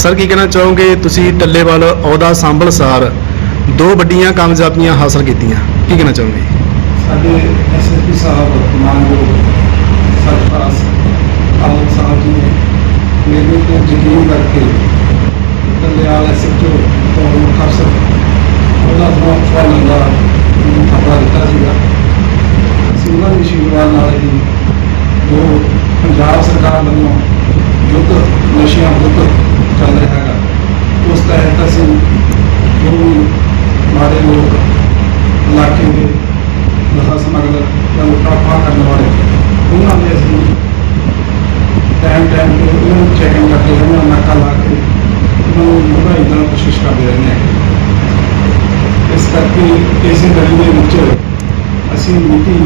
Sir, ਕੀ ਕਹਿਣਾ ਚਾਹੋਗੇ? ਤੁਸੀਂ ਟੱਲੇਵਾਲ ਅਹੁਦਾ ਸੰਭਲ ਸਾਰ ਦੋ ਵੱਡੀਆਂ ਕਾਮਯਾਬੀਆਂ ਹਾਸਲ ਕੀਤੀਆਂ। ਕੀ ਕਹਿਣਾ ਚਾਹੋਗੇ? ਸਾਡੇ ਐਸਐਸਪੀ ਸਾਹਿਬ ਮਾਨਯੋਗ ਸਰਪ੍ਰਸ ਆਲਮ ਸਾਹਿਬ ਜੀ ਨੇ ਮੇਰੇ ਤੇ ਯਕੀਨ ਕਰਕੇ ਦਲਿਆਲ ਐਸਐਚਓ ਤੋਂ ਮੁੱਖ ਅਫਸਰ ਉਹਨਾਂ ਤੋਂ ਫਾਲਣ ਦਾ ਖਬਰ ਦਿੱਤਾ ਸੀਗਾ। ਅਸੀਂ ਉਹਨਾਂ ਦੀ ਆਸ਼ੀਰਵਾਦ ਨਾਲ ਹੀ ਜੋ ਪੰਜਾਬ ਸਰਕਾਰ ਵੱਲੋਂ ਯੁੱਧ, ਨਸ਼ਿਆਂ ਵਿਰੁੱਧ ਚੱਲ ਰਿਹਾ ਹੈਗਾ ਉਸ ਤਹਿਤ ਅਸੀਂ ਜੋ ਵੀ ਮਾੜੇ ਲੋਕ ਇਲਾਕੇ ਦੇ ਨਸ਼ਾ ਸਮਗਲਰ ਜਾਂ ਲੁੱਟਾ ਖਾ ਕਰਨ ਵਾਲੇ, ਉਹਨਾਂ ਦੇ ਅਸੀਂ ਟਾਈਮ ਟਾਈਮ ਤੇ ਉਹਨਾਂ ਨੂੰ ਚੈਕਿੰਗ ਕਰਦੇ ਰਹਿੰਦੇ ਹਾਂ ਨਾਕਾ ਲਾ ਕੇ ਉਹਨਾਂ ਨੂੰ ਮੁਹਾਈ ਦਾ ਕੋਸ਼ਿਸ਼ ਕਰਦੇ ਰਹਿੰਦੇ ਹਾਂ। ਇਸ ਕਰਕੇ ਇਸੇ ਗਲੀ ਦੇ ਵਿੱਚ ਅਸੀਂ ਮਿਤੀ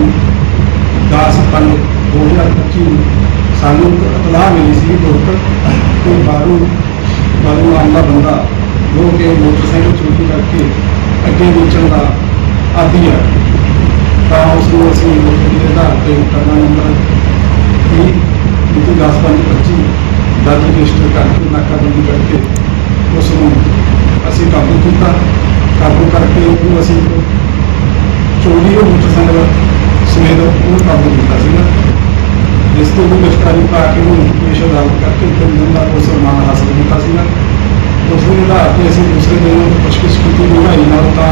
10 ਪੰਜ 2025 ਨੂੰ ਸਾਨੂੰ ਇੱਕ ਇਤਲਾਹ ਮਿਲੀ ਸੀ ਡਾਕਟਰ ਕਿ ਬਾਹਰੋਂ ਬਾਰੂ ਨਾਮ ਦਾ ਬੰਦਾ, ਜੋ ਕਿ ਮੋਟਰਸਾਈਕਲ ਚੋਰੀ ਕਰਕੇ ਅੱਗੇ ਵੇਚਣ ਦਾ ਆਦੀ ਹੈ ਤਾਂ ਉਸ ਨੂੰ ਅਸੀਂ ਲੋਕਾਂ ਦੇ ਆਧਾਰ ਤੇ ਕਰਨਾ ਨੰਬਰ ਵੀ ਮਿਤੀ 10 ਪੰਜ 25 ਦਰਜ ਰਜਿਸਟਰ ਕਰਕੇ, ਨਾਕਾਬੰਦੀ ਕਰਕੇ ਉਸ ਨੂੰ ਅਸੀਂ ਕਾਬੂ ਕੀਤਾ। ਕਾਬੂ ਕਰਕੇ ਉਹਨੂੰ ਅਸੀਂ ਚੋਰੀ ਉਹ ਮੋਟਰਸਾਈਕਲ ਸਮੇਤ ਉਹ ਕਾਬੂ ਕੀਤਾ ਸੀਗਾ। ਜਿਸ ਤੋਂ ਵੀ ਗ੍ਰਿਫਤਾਰੀ ਪਾ ਕੇ ਉਹਨੂੰ ਪੇਸ਼ ਅਦਾਲਤ ਕਰਕੇ ਤਿੰਨ ਦਿਨ ਦਾ ਉਸ ਸਨਮਾਨ ਹਾਸਲ ਕੀਤਾ ਸੀਗਾ। ਉਸ ਦੇ ਆਧਾਰ ਤੇ ਅਸੀਂ ਦੂਸਰੇ ਦਿਨ ਉਹਨੂੰ ਪੁੱਛਗਿੱਛ ਕੀਤੀ ਡੂੰਘਾਈ ਨਾਲ ਤਾਂ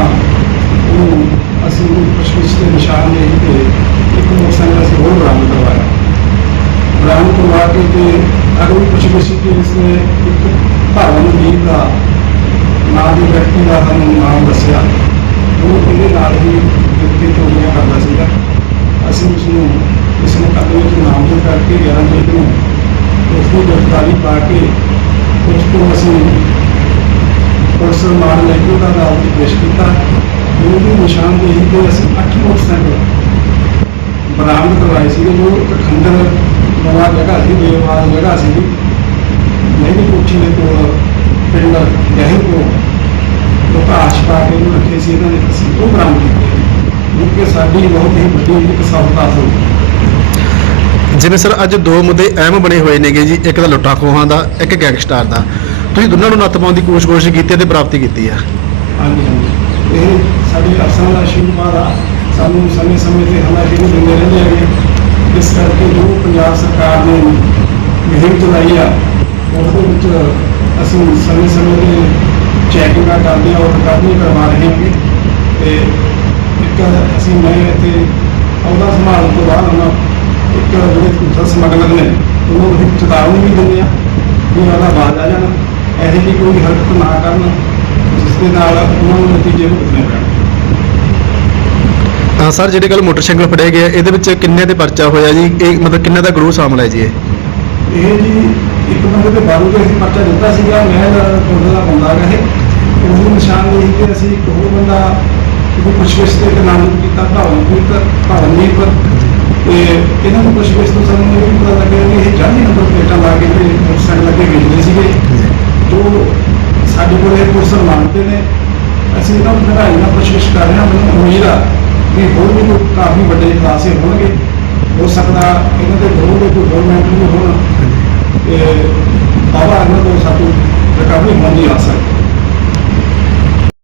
ਉਹਨੂੰ ਅਸੀਂ ਉਹਨੂੰ ਪੁੱਛਗਿੱਛ ਦੇ ਨਿਸ਼ਾਨ ਦੇ ਤੇ ਇੱਕ ਮੋਟਰਸਾਈਕਲ ਅਸੀਂ ਹੋਰ ਬਰਾਮਦ ਕਰਵਾਇਆ। ਬਰਾਮਦ ਕਰਵਾ ਕੇ ਤੇ ਅਗਲੀ ਪੁੱਛਗਿੱਛ ਕਿ ਇਸਨੇ ਇੱਕ ਭਾਵਨ ਦੀਪ ਦਾ ਨਾਂ ਦੇ ਵਿਅਕਤੀ ਦਾ ਸਾਨੂੰ ਨਾਮ ਦੱਸਿਆ। ਉਹ ਇਹਦੇ ਨਾਲ ਹੀ ਵਿਅਕਤੀ ਚੋਰੀਆਂ ਕਰਦਾ ਸੀਗਾ। ਅਸੀਂ ਉਸ ਨੂੰ ਇਸ ਮੁਕੱਦਮੇ ਵਿੱਚ ਨਾਮਜ਼ਦ ਕਰਕੇ 11 ਤਰੀਕ ਨੂੰ ਉਸ ਦੀ ਗ੍ਰਿਫਤਾਰੀ ਪਾ ਕੇ ਉਸ ਤੋਂ ਅਸੀਂ ਪੁਲਿਸ ਰਿਮਾਂਡ ਲੈ ਕੇ ਉਹਦਾ ਅਦਾਲਤ ਪੇਸ਼ ਕੀਤਾ। ਉਹਦੀ ਨਿਸ਼ਾਨਦੇਹੀ ਤੇ ਅਸੀਂ 8 ਮੋਟਰਸਾਈਕਲ ਬਰਾਮਦ ਕਰਵਾਏ ਸੀਗੇ, ਜੋ ਇੱਕ ਖੰਡਰ ਨਵਾਂ ਜਗ੍ਹਾ ਸੀ ਬੇਵਾਦ ਜਗ੍ਹਾ ਸੀ ਨਹੀਂ ਕੋਠੀ ਦੇ ਕੋਲ, ਪਿੰਡ ਗਹਿਰ ਕੋਲ ਪ੍ਰਕਾਸ਼ ਪਾ ਕੇ ਉਹਨੂੰ ਰੱਖੇ ਸੀ, ਇਹਨਾਂ ਨੇ ਅਸੀਂ ਉਹ ਬਰਾਮਦ ਕੀਤੇ। ਜੋ ਕਿ ਸਾਡੀ ਬਹੁਤ ਹੀ ਵੱਡੀ ਇੱਕ ਸਫਲਤਾ ਸੀ। ਜਿਵੇਂ ਸਰ ਅੱਜ ਦੋ ਮੁੱਦੇ ਅਹਿਮ ਬਣੇ ਹੋਏ ਨੇਗੇ ਜੀ, ਇੱਕ ਤਾਂ ਲੁੱਟਾਂ ਖੋਹਾਂ ਦਾ, ਇੱਕ ਗੈਂਗਸਟਰ ਦਾ। ਤੁਸੀਂ ਦੋਨਾਂ ਨੂੰ ਨੱਥ ਪਾਉਣ ਦੀ ਕੋਸ਼ਿਸ਼ ਕੋਸ਼ਿਸ਼ ਕੀਤੀ ਤੇ ਪ੍ਰਾਪਤੀ ਕੀਤੀ ਆ। ਹਾਂਜੀ ਹਾਂਜੀ। ਇਹ ਸਾਡੇ ਅਫਸਰਾਂ ਦਾ ਆਸ਼ੀਰਵਾਦ ਆ। ਸਾਨੂੰ ਸਮੇਂ ਸਮੇਂ ਤੇ ਹਮਾਇਤ ਦਿੰਦੇ ਰਹਿੰਦੇ ਹੈਗੇ। ਇਸ ਕਰਕੇ ਜੋ ਪੰਜਾਬ ਸਰਕਾਰ ਨੇ ਮੁਹਿੰਮ ਚਲਾਈ ਆ, ਉਹਦੇ ਵਿੱਚ ਅਸੀਂ ਸਮੇਂ ਸਮੇਂ ਤੇ ਚੈਕਿੰਗਾਂ ਕਰਦੇ ਆ ਔਰ ਰਿਕਵਰੀ ਕਰਵਾ ਰਹੇ ਹਾਂ ਤੇ ਇੱਕ ਅਸੀਂ ਮੈਂ ਇੱਥੇ ਅਹੁਦਾ ਸੰਭਾਲਣ ਤੋਂ ਬਾਅਦ ਹੁਣ ਇੱਕ ਜਿਹੜੇ ਝੂਠਾ ਸਮਗਲਰ ਨੇ ਉਹਨਾਂ ਨੂੰ ਇੱਕ ਚੇਤਾਵਨੀ ਵੀ ਦਿੰਦੇ ਆ ਵੀ ਉਹਦਾ ਬਾਜ਼ ਆ ਜਾਣਾ ਇਹੋ ਜਿਹੀ ਕੋਈ ਹਰਕਤ ਨਾ ਕਰਨ ਜਿਸ ਦੇ ਨਾਲ ਉਹਨਾਂ ਨੂੰ ਨਤੀਜੇ ਭੁਗਤਣੇ ਪੈਣ। ਹਾਂ ਸਰ ਜਿਹੜੇ ਕੱਲ ਮੋਟਰਸਾਈਕਲ ਫੜੇ ਗਏ ਇਹਦੇ ਵਿੱਚ ਕਿੰਨੇ ਦੇ ਪਰਚਾ ਹੋਇਆ ਜੀ? ਇਹ ਮਤਲਬ ਕਿੰਨੇ ਦਾ ਗਰੂਹ ਸ਼ਾਮਲ ਹੈ ਜੀ ਇਹ? ਇਹ ਜੀ ਇੱਕ ਬੰਦੇ ਤੇ ਬਾਰੂ ਦੇ ਅਸੀਂ ਪਰਚਾ ਦਿੱਤਾ ਸੀਗਾ ਮੈਂ ਦਾ ਪਿੰਡ ਦਾ ਬੰਦਾ ਇਹ ਉਹ ਨਿਸ਼ਾਨ ਦੇ ਕਿ ਅਸੀਂ ਇੱਕ ਹੋਰ ਬੰਦਾ ਉਹ ਪੁੱਛਗਿੱਛ ਤੇ ਇੱਕ ਨਾਮਜ਼ਦ ਕੀਤਾ ਭਾਵਨਪੁਰ ਭਾਵਨਦੀਪ ਤੇ ਇਹਨਾਂ ਨੂੰ ਪੁੱਛਗਿੱਛ ਤੋਂ ਸਾਨੂੰ ਇਹ ਵੀ ਪਤਾ ਲੱਗਿਆ ਵੀ ਇਹ ਜਾਲੀ ਨੰਬਰ ਪਲੇਟਾਂ ਲਾ ਕੇ ਤੇ ਮੋਟਰਸਾਈਕਲ ਅੱਗੇ ਵੇਚਦੇ ਸੀਗੇ। ਜੋ ਸਾਡੇ ਕੋਲ ਇਹ ਪੁਲਿਸ ਮੰਨਦੇ ਨੇ। ਅਸੀਂ ਇਹਨਾਂ ਨੂੰ ਵਧਾਈ ਨਾਲ ਪੁੱਛਗਿੱਛ ਕਰ ਰਹੇ ਹਾਂ। ਮੈਨੂੰ ਉਮੀਦ ਆ ਵੀ ਹੋਰ ਵੀ ਕੋਈ ਕਾਫੀ ਵੱਡੇ ਖੁਲਾਸੇ ਹੋਣਗੇ। ਹੋ ਸਕਦਾ ਇਹਨਾਂ ਦੇ ਦੋ ਦੇ ਕੋਈ ਗਵਰਨਮੈਂਟ ਵੀ ਹੋਣ। ਤੇ ਬਾਬਾ ਇਹਨਾਂ ਤੋਂ ਸਾਡੀ ਰਿਕਵਰੀ ਹੋਣ ਦੀ ਆਸ ਹੈ।